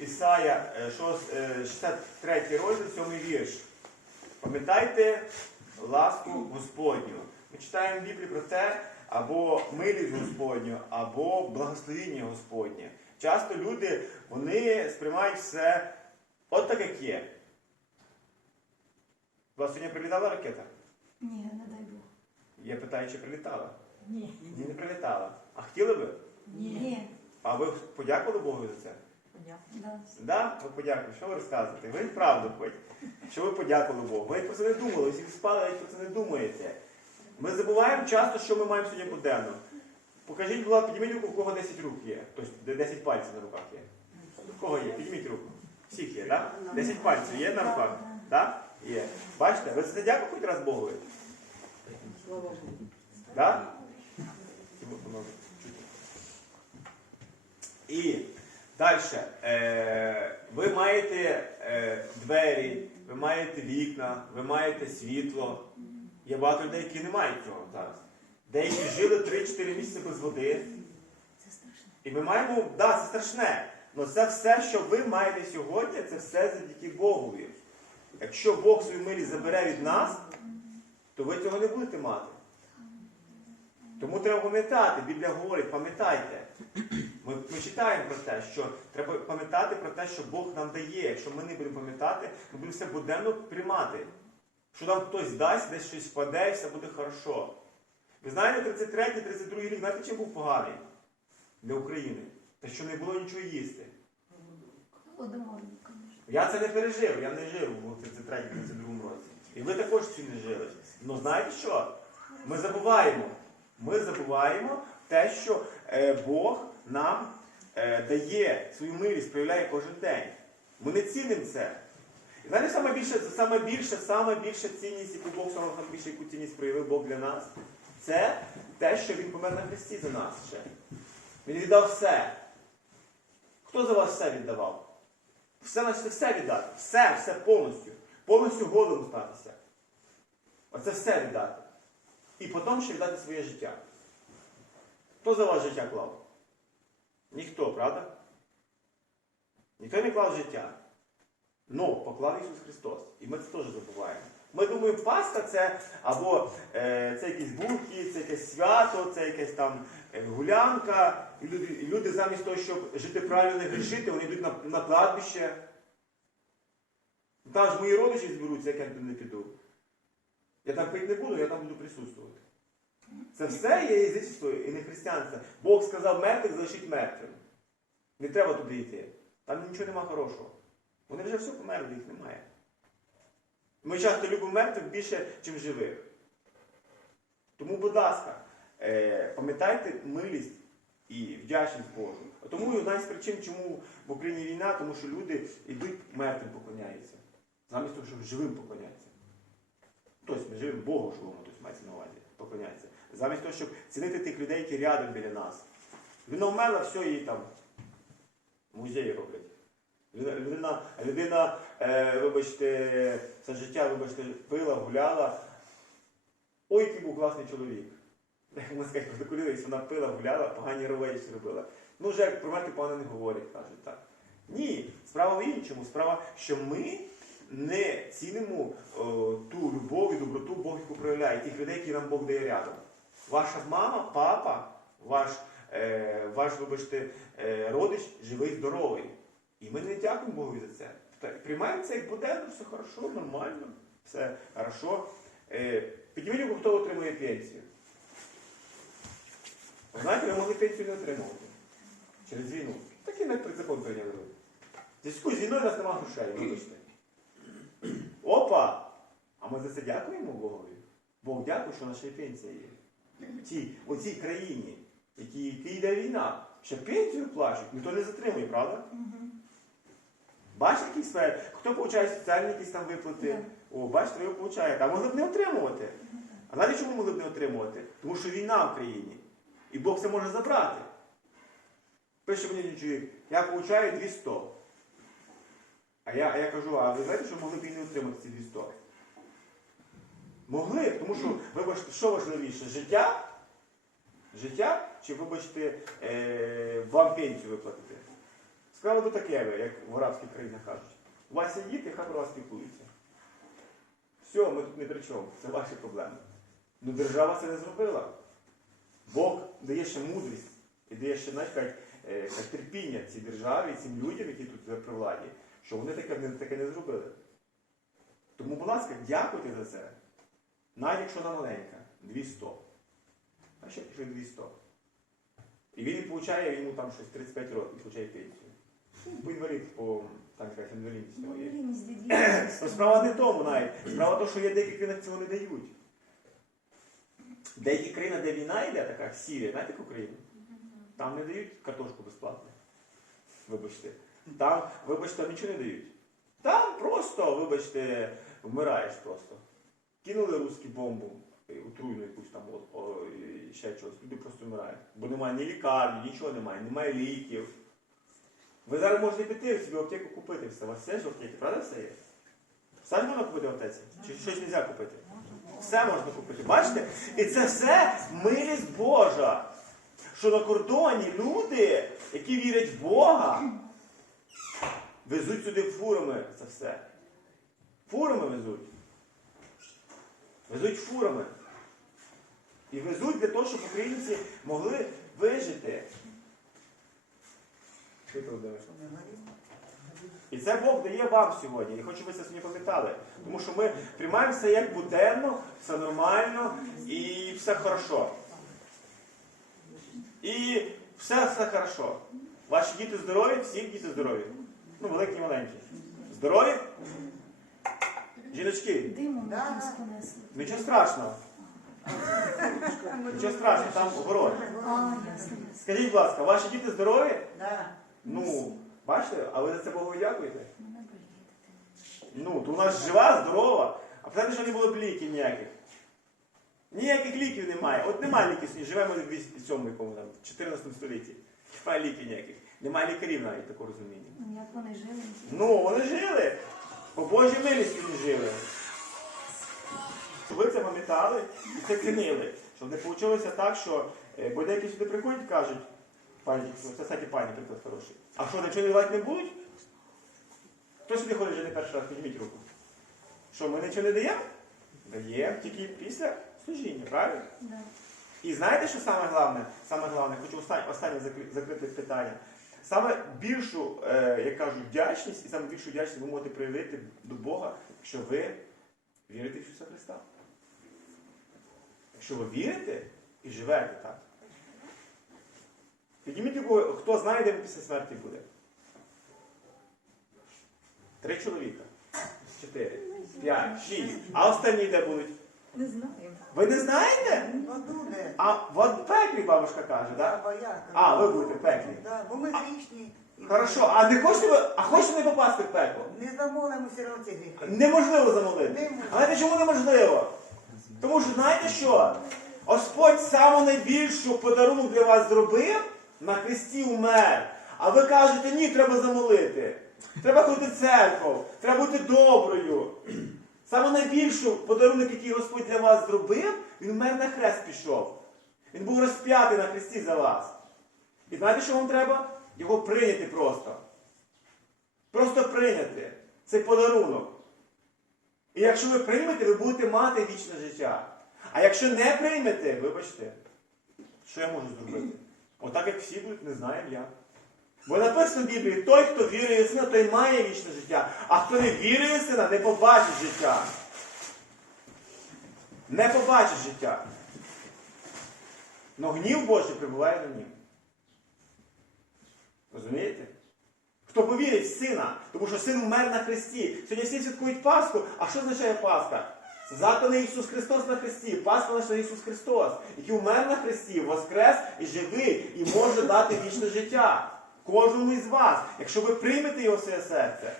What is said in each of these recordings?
Ісая, е, шос- е, 63 розділ, 7 вірш. Пам'ятайте ласку Господню. Ми читаємо в Біблії про це або милість Господню, або благословіння Господнє. Часто люди вони сприймають все от так, як є. У вас сьогодні прилітала ракета? Ні, не дай Бог. Я питаю, чи прилітала? Ні. Ні, не прилітала. А хотіли би? Ні. А ви подякували Богу за це? Да. Да? Ви подякували. Що ви розказуєте? Ви правду хоч. Що ви подякували Богу? Ви про це не думали, всі спали, ви про це не думаєте. Ми забуваємо часто, що ми маємо сьогодні буденно. Покажіть, будь ласка, підніміть руку, у кого 10 рук є. Тобто 10 пальців на руках є. У кого є? Підніміть руку. Всіх є, так? 10 пальців є на руках? Так? Є. Бачите, ви це дякуєте хоч раз Богу? Так? І далі. Е, ви маєте е, двері, ви маєте вікна, ви маєте світло. Є багато людей, які не мають цього зараз. Деякі жили 3-4 місяці без води. Це страшно. І ми маємо, так, да, це страшне. Але це все, що ви маєте сьогодні, це все завдяки Богові. Якщо Бог свою милість забере від нас, то ви цього не будете мати. Тому треба пам'ятати, Біблія говорить, пам'ятайте. Ми, ми читаємо про те, що треба пам'ятати про те, що Бог нам дає. Якщо ми не будемо пам'ятати, ми будемо все буденно приймати. Що нам хтось дасть, десь щось впаде, і все буде хорошо. Ви знаєте, 33-32 рік, знаєте, чим був поганий для України? Те, що не було нічого їсти. Я це не пережив, я не жив у 33-32 році. І ви також ці не жили. Ну знаєте що? Ми забуваємо. Ми забуваємо те, що е, Бог нам е, дає свою милість, проявляє кожен день. Ми не цінимо це. І знаєте, саме більше, саме більше, саме більша цінність, яку Бог саме більше яку цінність проявив Бог для нас, це те, що Він помер на хресті за нас ще. Він віддав все. Хто за вас все віддавав? Все на все віддати. Все, все повністю. Повністю голим статися. Оце все віддати. І потім ще віддати своє життя. Хто за вас життя клав? Ніхто, правда? Ніхто не клав життя. Ну, поклав Ісус Христос. І ми це теж забуваємо. Ми думаємо, Пасха це або е, це якісь булки, це якесь свято, це якась там е, гулянка. І люди, люди замість того, щоб жити правильно не грішити, вони йдуть на, на кладбище. Там ж мої родичі зберуться, як я туди не піду. Я там пити не буду, я там буду присутствувати. Це все є язичество і не християнство. Бог сказав мертвих залишить мертвим. Не треба туди йти. Там нічого нема хорошого. Вони вже все померли, їх немає. Ми часто любимо мертвих більше, ніж живих. Тому, будь ласка, е, пам'ятайте милість і вдячність Богу. Тому одна із причин, чому в Україні війна, тому що люди йдуть мертвим поклоняються. Замість того, щоб живим поклоняються. Тобто не живим Богу живому, тобто мається на увазі, поклоняється. Замість того, щоб цінити тих людей, які рядом біля нас. Людина вмерла, все її там музеї роблять. Людина, людина, е, вибачте, все життя, вибачте, пила, гуляла. Ой, який був класний чоловік. Сказати, доколілись, вона пила, гуляла, погані речі робила. Ну, вже як про мене погано не говорять, кажуть так. Ні, справа в іншому. Справа, що ми не цінимо о, ту любов і доброту Бога, яку проявляє, тих людей, які нам Бог дає рядом. Ваша мама, папа, ваш, е, ваш вибачте, е, родич живий, здоровий. І ми не дякуємо Богу за це. Так, Приймаємо це як буденно, все хорошо, нормально, все хорошо. Е, Підніміть руку, хто отримує пенсію. Знаєте, ви могли пенсію не отримувати через війну. Такий навіть закон прийняли. Зв'язку з війною нас немає грошей, вибачте. Опа! А ми за це дякуємо Богові. Бог дякує, що наша пенсія є. В цій, у цій країні, в якій, йде війна, ще пенсію плачуть, ніхто не затримує, правда? Бачите, який сфер? Хто получає соціальні якісь там виплати? О, бачите, ви получаєте. А могли б не отримувати. А знаєте, чому могли б не отримувати? Тому що війна в країні. І Бог це може забрати. Пише мені чоловік, я получаю 200. А я, а я кажу, а ви знаєте, що могли б і не отримати ці 200? Могли, тому що, вибачте, що важливіше? Життя? Життя? Чи, вибачте, е, вам пенсію виплатити? Справа до таке, як в арабських країнах кажуть. У вас є діти, хай про вас піклуються. Все, ми тут не при чому, це ваші проблеми. Ну держава це не зробила. Бог дає ще мудрість і дає ще як, е, як терпіння цій державі, цим людям, які тут при владі, що вони таке, таке не зробили. Тому, будь ласка, дякуйте за це. Навіть якщо вона маленька, 200. А ще пішли 200. І він получає йому там щось 35 років, получає пенсію. Бо інвалід по там якась інвалідність. Ну, з Ну, Справа не в тому навіть. Справа в тому, що є деякі країни, цього не дають. Деякі країни, де війна йде, така як Сірія, знаєте, яку країну? Там не дають картошку безплатно. Вибачте. Там, вибачте, там нічого не дають. Там просто, вибачте, вмираєш просто. Кинули русські бомбу, е, отруйну якусь там, ще чогось. Люди просто вмирають. Бо немає ні лікарні, нічого немає, немає ліків. Ви зараз можете піти собі аптеку купити все. У вас все ж в аптеці, правда все є? Все ж можна купити в аптеці? Чи щось не можна купити? Все можна купити. Бачите? І це все милість Божа. Що на кордоні люди, які вірять в Бога, везуть сюди фурами це все. Фурами везуть. Везуть фурами. І везуть для того, щоб українці могли вижити. Ти І це Бог дає вам сьогодні. І хочу, щоб ви це сьогодні пам'ятали. Тому що ми приймаємо все як буденно, все нормально і все хорошо. І все все хорошо. Ваші діти здорові, всі діти здорові. Ну, великі і маленькі. Здорові? Жіночки, Димом Да. якимсь понесли. нічого страшного. Нічого страшного, там огород. А, ясно, ясно. Скажіть, будь ласка, ваші діти здорові? Да. Ну, бачите, а ви за це Богу дякуєте? Мене боліє дитина. Ну, то у нас жива, здорова. А представте, що не було б ліків ніяких. Ніяких ліків немає. От немає ліків сьогодні. Живемо в 207 якому там, 14 столітті. Немає ліків ніяких. Немає лікарів навіть такого розуміння. Ну, Як вони жили? Ну, вони жили. По Божій милісті вони жили. Щоб ви це пам'ятали і це цінили. Щоб не вийшло так, що е, бо деякі сюди приходять і кажуть, пані, це кстати, пані приклад хороший. А що, нічого не давати не будуть? Хто сюди ходить вже не перший раз, підніміть руку. Що, ми нічого не даємо? Даємо, тільки після служіння, правильно? Да. І знаєте, що саме головне? Саме головне, хочу останнє закрити питання. Саме більшу, е, як кажуть, вдячність і саме більшу вдячність ви можете проявити до Бога, якщо ви вірите в Ісуса Христа. Якщо ви вірите і живете так. Підніміть хто знає, де він після смерті буде. Три чоловіка. Чотири, п'ять, шість. А останні де будуть? Не знаю. Ви не знаєте? Воду де? А в пеклі бабушка каже, так? Бо я. А, ви будете в пеклі. Да, бо ми грішні. І Хорошо, а не хочете ви, а хочете не попасти в пекло? Не замолимо все одно ці гріхи. Неможливо замолити. Неможливо. А знаєте, чому неможливо? Тому що знаєте що? Господь саму найбільшу подарунок для вас зробив, на хресті умер. А ви кажете, ні, треба замолити. Треба ходити в церкву, треба бути доброю. Саме найбільшу подарунок, який Господь для вас зробив, він вмер на хрест пішов. Він був розп'ятий на хресті за вас. І знаєте, що вам треба? Його прийняти просто. Просто прийняти. Цей подарунок. І якщо ви приймете, ви будете мати вічне життя. А якщо не приймете, вибачте, що я можу зробити? Отак як всі будуть, не знаємо я. Бо написано в Біблії, той, хто вірує в сина, той має вічне життя. А хто не вірує в сина, не побачить життя. Не побачить життя. Но гнів Божий прибуває на нім. Розумієте? Хто повірить в сина, тому що син вмер на хресті. Сьогодні всі святкують Пасху. А що означає Пасха? Законий Ісус Христос на хресті. Пасха наша Ісус Христос, який вмер на хресті, воскрес і живий, і може дати вічне життя. Кожному із вас, якщо ви приймете його своє серце.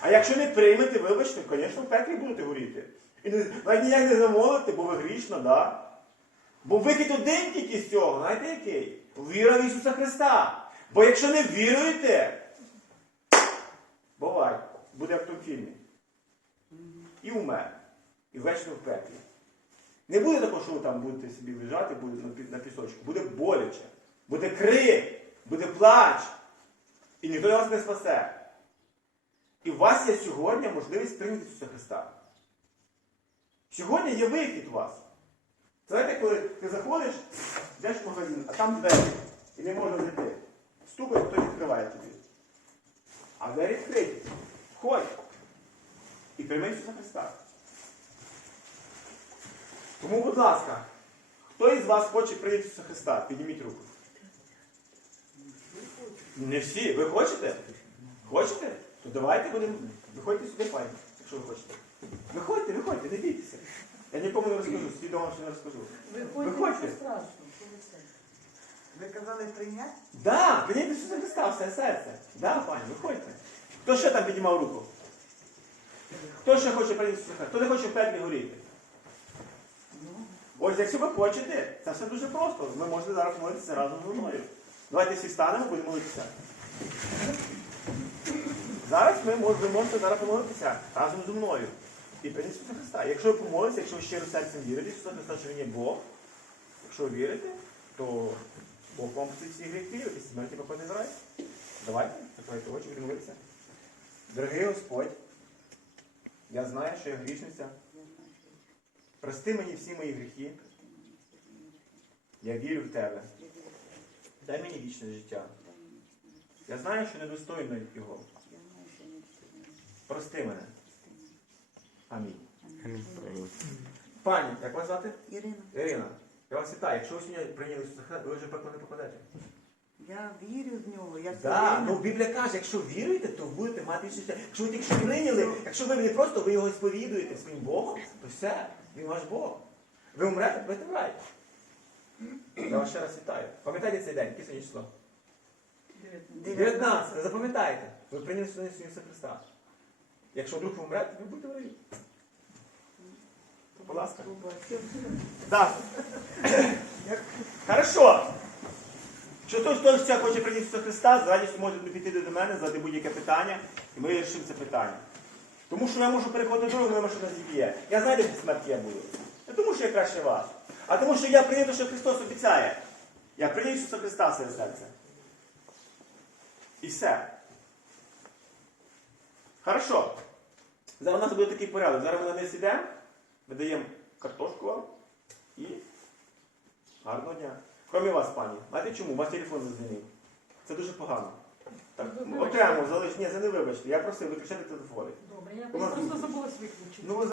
А якщо не приймете, вибачте, звісно, в пеклі будете горіти. І навіть ніяк не замолите, бо ви грішна, да? Бо викид один тільки з цього, знаєте який? Віра в Ісуса Христа. Бо якщо не віруєте, бувай, буде як в тому фільмі. І умер. І вечно в пеклі. Не буде такого, що ви там будете собі лежати, буде на, пі- на пісочку. Буде боляче. Буде крик, буде плач. І ніхто вас не спасе. І у вас є сьогодні можливість прийняти Ісуса Христа. Сьогодні є вихід у вас. Знаєте, коли ти заходиш, йдеш в магазин, а там двері, і не можна зайти. Стукає, хтось відкриває тобі. А двері відкриті. Входь. І прийми Ісуса Христа. Тому, будь ласка, хто із вас хоче прийняти Ісуса Христа? Підніміть руку. Не всі. Ви хочете? Хочете? То давайте будемо. Виходьте сюди, пані, якщо ви хочете. Виходьте, виходьте, не бійтеся. Я нікому не розкажу, свідомо що не розкажу. Виходьте. Ви казали прийняти? Да, прийняти Ісуса Христа, все серце. Да, пані, виходьте. Хто ще там піднімав руку? Хто ще хоче прийняти Ісуса Христа? Хто не хоче в петлі горіти? Ось якщо ви хочете, це все дуже просто. Ви можете зараз молитися разом зі мною. Давайте всі станемо, будемо молитися. Зараз ми можете зараз помолитися разом зі мною. І прийняти Ісуса Христа. Якщо ви помолитеся, якщо ви щиро серцем вірите, Ісуса Христа, що Він є Бог, якщо ви вірите, то Бог вам простить всі гріхи, і смерті попаде в рай. Давайте, закривайте очі, будемо молитися. Дорогий Господь, я знаю, що я грішниця. Прости мені всі мої гріхи. Я вірю в тебе. Дай мені вічне життя. Я знаю, що недостойно його. Прости мене. Амінь. Пані, як вас звати? Ірина, Ірина, я вас вітаю. Якщо ви сьогодні прийняли Ісуса Христа, ви вже в пекло не попадете. я вірю в нього. Я Да, ну Біблія каже, якщо віруєте, то будете мати вічне життя. Якщо ви тільки що прийняли, якщо ви не просто ви його сповідуєте своїм Богом, то все, він ваш Бог. Ви умрете, будете в рай. Я вас ще раз вітаю. Пам'ятайте цей день, яке сьогодні число? 19. Запам'ятайте. Ви прийняли сьогодні Ісуса Христа. Якщо вдруг ви умрете, ви будете в раю. Будь ласка. Да. Хорошо. Що хтось, хтось ще хоче прийняти Ісуса Христа, з радістю може піти до мене, задати будь-яке питання, і ми вирішимо це питання. Тому що я можу переходити дорогу, моя машина зіб'є. Я знаю, де в смерті я буду. Не тому, що я краще вас, а тому, що я прийняв що Христос обіцяє. Я прийняв Ісуса Христа своє серце. І все. Хорошо. Зараз у нас буде такий порядок. Зараз ми на низ йдемо, видаємо картошку вам і гарного дня. Кромі вас, пані. Знаєте чому? У вас телефон задзвонив. Це дуже погано. Так, окремо залиш. Ні, це не вибачте. Я просив виключати телефони. Добре, я У нас просто тут- забулась виключити. Ну, ви